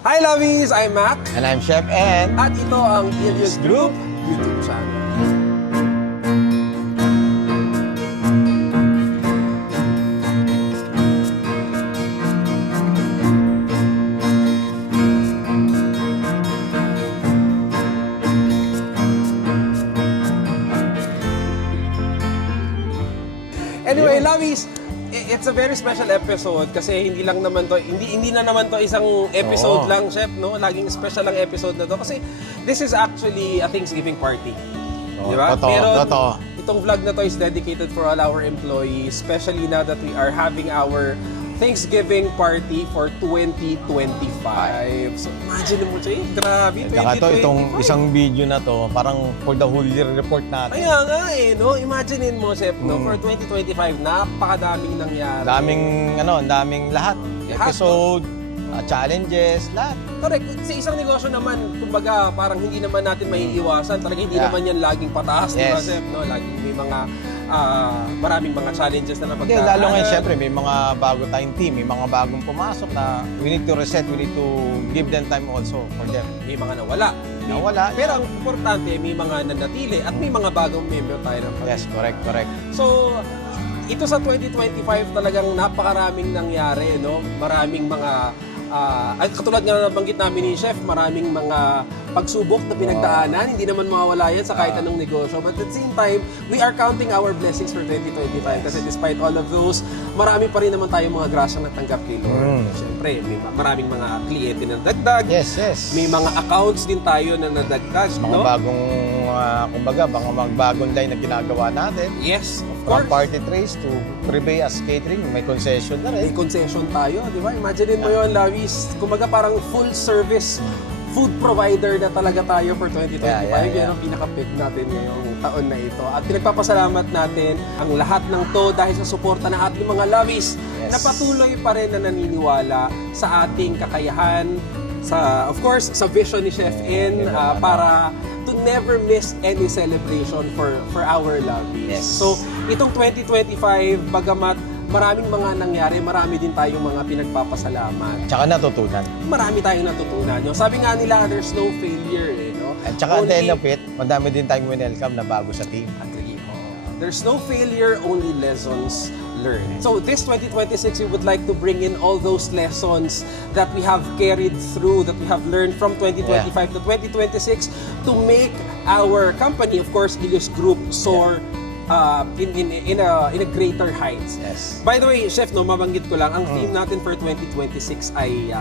Hi Lovies! I'm Mac. And I'm Chef N. At ito ang Ilios Group YouTube channel. Anyway, Lovies, it's a very special episode kasi hindi na naman to isang episode lang, Chef, no? Laging special ang episode na to kasi this is actually a Thanksgiving party. Di ba? Totoo. Itong vlog na to is dedicated for all our employees, especially now that we are having our Thanksgiving party for 2025. So imagine mo, Chay, grabe, 2025. Saka itong isang video na to, parang for the whole year report natin. Kaya nga no? Imaginein mo, Chef, no? For 2025, napakadaming nangyari. Daming lahat. Episode, challenges, lahat. Correct. Sa isang negosyo naman, kumbaga, parang hindi naman natin maiiwasan. Talaga hindi naman yan laging pataas, di ba, Chef? No? Laging may mga, maraming mga challenges na napagdaanan. Lalo ngayon, syempre, may mga bago tayong team, may mga bagong pumasok na we need to reset, we need to give them time also for them. May mga nawala. Pero ang importante, may mga nanatili at may mga bagong member tayo ng pamilya. Yes, correct. So, ito sa 2025 talagang napakaraming nangyari, no? Maraming mga katulad nga nabanggit namin ni Chef, maraming mga pagsubok na pinagdaanan. Hindi naman mawawala yan sa kahit anong negosyo. But at the same time, we are counting our blessings for 2025 kasi despite all of those, marami pa rin naman tayong mga grasyang natanggap kay Lord. Siyempre, may maraming mga kliyente na nadagdag. Yes. May mga accounts din tayo na nadagdag. Mga bagong, bagong line na ginagawa natin. Yes, of From course. party trays to prepay as catering, may concession na May rin. concession tayo, di ba? Imagine mo yun, Lavis. Kumaga parang full service food provider na talaga tayo for 2025. Yan ang pinaka-pick natin ngayong taon na ito. At pinagpapasalamat natin ang lahat ng to dahil sa suporta ng ating mga Lavis na patuloy pa rin na naniniwala sa ating kakayahan, of course, sa vision ni Chef N para to never miss any celebration for our Lavis. Yes. So, itong 2025, bagamat maraming mga nangyari, marami din tayong mga pinagpapasalamat. Tsaka natutunan. Marami tayong natutunan. No? Sabi nga nila, there's no failure. No? At tsaka at the end of it, madami din tayong welcome na bago sa team. Agree. There's no failure, only lessons learned. So this 2026, we would like to bring in all those lessons that we have carried through, that we have learned from 2025 to 2026 to make our company, of course, Ilios Group, soar in a greater heights. Yes. By the way, Chef, no, mabanggit ko lang, ang theme natin for 2026 ay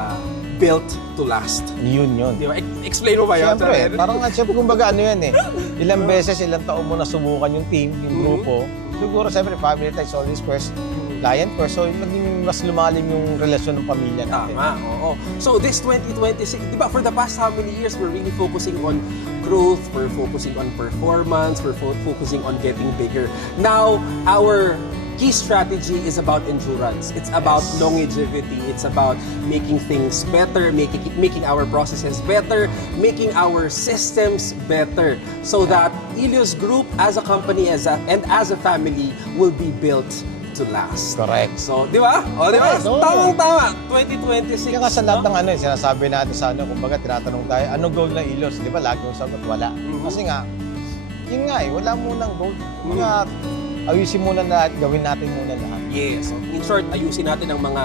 built to last. Yun. Di ba? Explain mo ba yun? Siyempre, parang nga, Chef, kumbaga ano yan eh. Ilang beses, ilang taon mo na subukan yung team, yung grupo. Siguro, siyempre, family ties always first, client first. So, naging mas lumalim yung relasyon ng pamilya natin. Tama, oo. So, this 2026, di ba, for the past how many years, we're really focusing on growth, we're focusing on performance, we're focusing on getting bigger. Now, our key strategy is about endurance. It's about longevity. It's about making things better, making our processes better, making our systems better, so that Ilios Group as a company and as a family will be built to last. Correct. So, di ba? O, di ba? Correct, oo. Tamang-tama. 2026. Kaya nga sa lahat ng sinasabi natin sa kumbaga tinatanong tayo, ano goal ng Ilios? Di ba, lagi yung sagot, wala. Kasi nga, yun nga wala munang goal. Yun nga, ayusin muna lahat, gawin natin muna lahat. Yes. In short, ayusin natin ang mga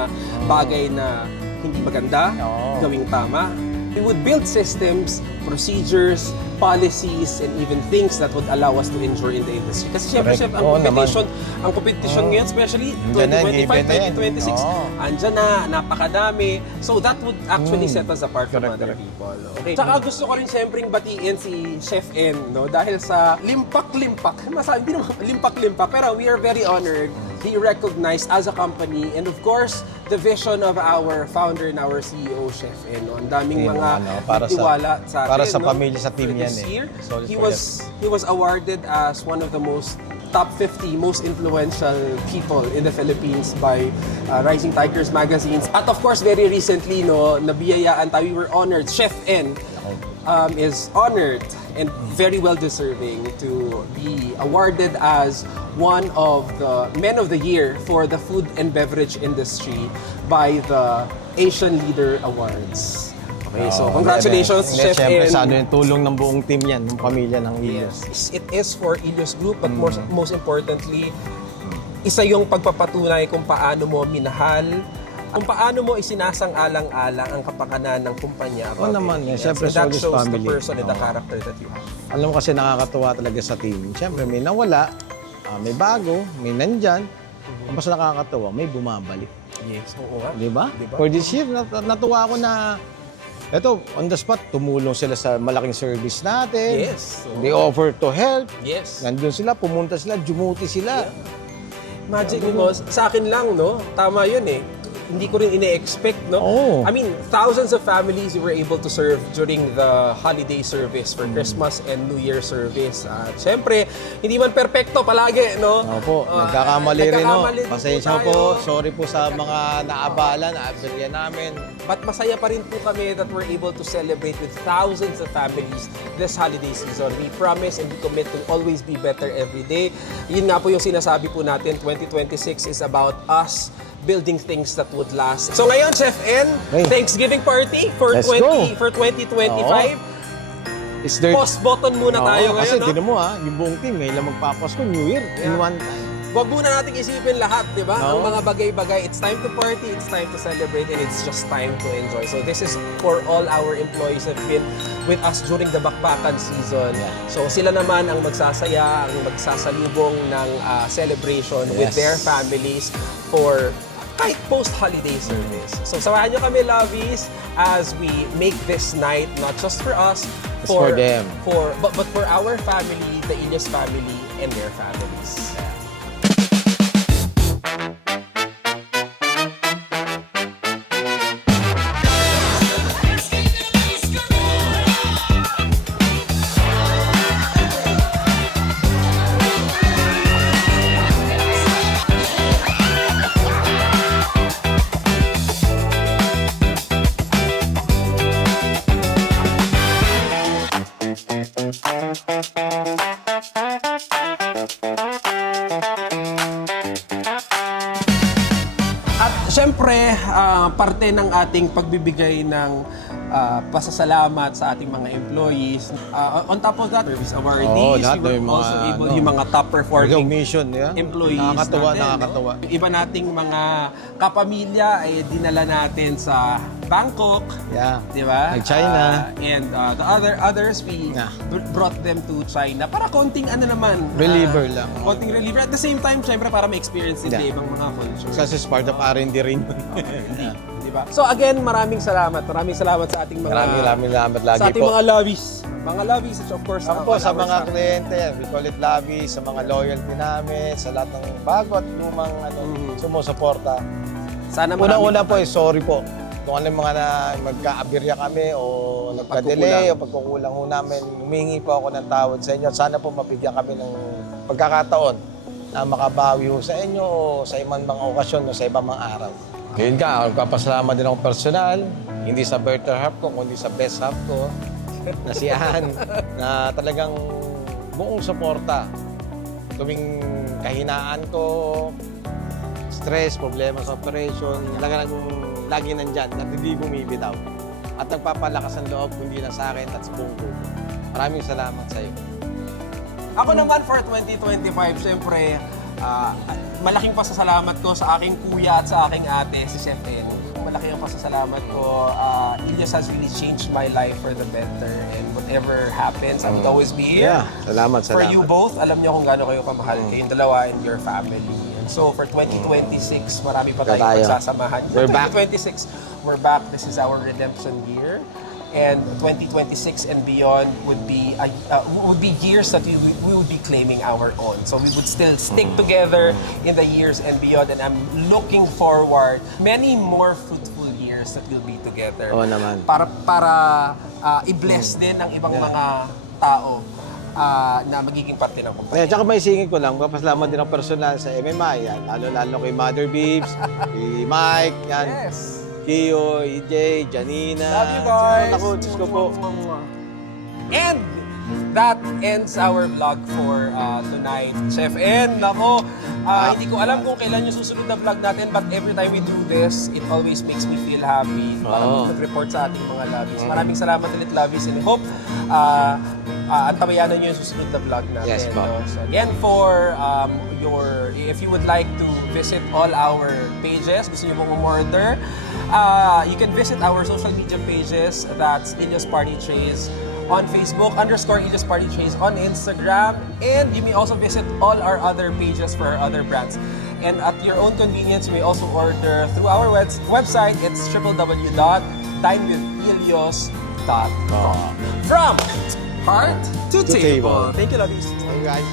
bagay na hindi maganda, gawing tama. We would build systems, procedures, policies, and even things that would allow us to endure in the industry. Kasi syempre, Chef, ang competition ngayon, especially 2025, 2026, andyan na, napakadami. So that would actually set us apart from other people. Okay. Tsaka gusto ko rin syempreng batiin si Chef N, no? Dahil sa limpak-limpak, masabi, hindi naman limpak-limpak, pero we are very honored, be recognized as a company, and of course, the vision of our founder and our CEO, Chef N. No? Ang daming mga nagtiwala sa atin. Para sa pamilya, sa team yan year, he was awarded as one of the top 50 most influential people in the Philippines by Rising Tigers magazines. At of course, very recently, no, nabiyayaan tayo, we were honored. Chef N is honored and very well deserving to be awarded as one of the Men of the Year for the food and beverage industry by the Asian Leader Awards. Okay, so congratulations, Chef Siyempre, N. sa yung tulong ng buong team yan, ng pamilya ng Ilios. Yes, it is for Ilios Group, but most importantly, isa yung pagpapatunay kung paano mo minahal, kung paano mo isinasang-alang-alang ang kapakanan ng kumpanya. Oo naman, Ilios. siyempre, And that Solis shows family. the person and the character that you have. Alam mo kasi nakakatuwa talaga sa team. Siyempre, may nawala, may bago, may nandyan. Ang mas nakakatuwa, may bumabalik. Yes, oo nga. Di ba? Diba? For this year, natuwa ako na eto, on the spot, tumulong sila sa malaking service natin. Yes. They offer to help. Yes. Nandun sila, pumunta sila, jumuti sila. Imagine mo, sa akin lang, no? Tama yun eh. Hindi ko rin ine-expect, no? Oo. I mean, thousands of families we were able to serve during the holiday service for Christmas and New Year service. At syempre, hindi man perpekto palagi, no? Opo, nagkakamali rin, no? nagkakamali din Pasensya tayo. po, sorry po sa mga naabala, naaberya namin. But masaya pa rin po kami that we're able to celebrate with thousands of families this holiday season. We promise and we commit to always be better every day. Yun nga po yung sinasabi po natin, 2026 is about us building things that would last. So ngayon, Chef N, Hey. Thanksgiving party for Let's go. 2025. It's their... Pause button muna tayo Oo, ngayon, kasi no? tinan mo yung buong team, ngayon lang magpapasko, New Year, in Yeah. one time. Huwag muna natin isipin lahat, di ba? Oo. Ang mga bagay-bagay. It's time to party, it's time to celebrate, and it's just time to enjoy. So this is for all our employees that have been with us during the bakbakan season. So sila naman ang magsasaya, ang magsasalubong ng celebration with Yes. their families for kahit post-holiday service. So samahan nyo kami, lovies, as we make this night not just for us, It's for them. But for our family, the Ilios family, and their families. At syempre, parte ng ating pagbibigay ng pasasalamat sa ating mga employees. On top of that, service awardees, lahat we were ng mga, also able, ano, yung mga top performing Recognition, yeah. employees Nakakatawa, natin. nakakatawa. No? Iba nating mga kapamilya ay dinala natin sa Bangkok, Yeah. di ba? Nag-China. And the others, we Yeah. brought them to China para konting ano naman. Reliever lang. Konting reliever. At the same time, syempre para ma-experience din Yeah. ibang mga culture. Kasi it's part of R&D rin. Hindi. Di ba? So again, maraming salamat. Maraming salamat sa ating mga Maraming salamat lagi sa ating po. mga lobbies. Mga lobbies, of course. Ako po sa mga kliyente, we call it lobby, sa mga loyalty namin, sa lahat ng bago at lumang sumusuporta. Sana marami Una-una po, sorry po. Kung ano yung mga magka-abirya kami o nagka-delay o pagkukulang ho namin, humingi po ako ng tawad sa inyo. Sana po mabigyan kami ng pagkakataon na makabawi ho sa inyo o sa ibang mga okasyon o sa ibang mga araw. Ngayon ka, magpapasalamat din ako personal, hindi sa better half ko, kundi sa best half ko, na si Ann, na talagang buong suporta. Tuwing kahinaan ko, stress, problema sa operation, talagang lagi nandyan at hindi bumibitaw. At nagpapalakas ang loob, kundi na sa akin at sa buong grupo. Maraming salamat sa iyo. Ako naman for 2025, syempre, malaking pasasalamat ko sa aking kuya at sa aking ate, si Chef N. Malaki ang pasasalamat ko. Ilios has really changed my life for the better. And whatever happens, I would always be here. Yeah, salamat, For salamat. you both, alam niyo kung gaano kayo kamahal. Kayong dalawa and your family. And so for 2026, marami pa tayong Tayo. pagsasamahan. We're back. 2026, we're back. This is our redemption year. And 2026 and beyond would be years that we would be claiming our own. So we would still stick together in the years and beyond. And I'm looking forward many more fruitful years that we'll be together. Oo naman. Para i-bless din ang ibang mga tao na magiging parte ng kumpanya. Tsaka may singit ko lang, papasalamat din ako personal sa MMI, yan. Lalo kay Mother Beeps, kay Mike, yan. Yes. Kiyo, EJ, Janina. Love you guys. Ako, Diyos ko po. And that ends our vlog for tonight. Chef N, nako, hindi ko alam kung kailan yung susunod na vlog natin, but every time we do this, it always makes me feel happy para mag-report sa ating mga lovies. Maraming salamat ulit, lovies, and hope antabayanan nyo yung susunod na vlog natin. Yes, po. No? So again, for if you would like to visit all our pages, gusto nyo mong umorder, you can visit our social media pages. That's Ilios Party Trays on Facebook, _Ilios Party Trays on Instagram, and you may also visit all our other pages for our other brands. And at your own convenience, you may also order through our website. It's www.dinewithilios.com. From heart to table. table. Thank you, lovies. Hey guys.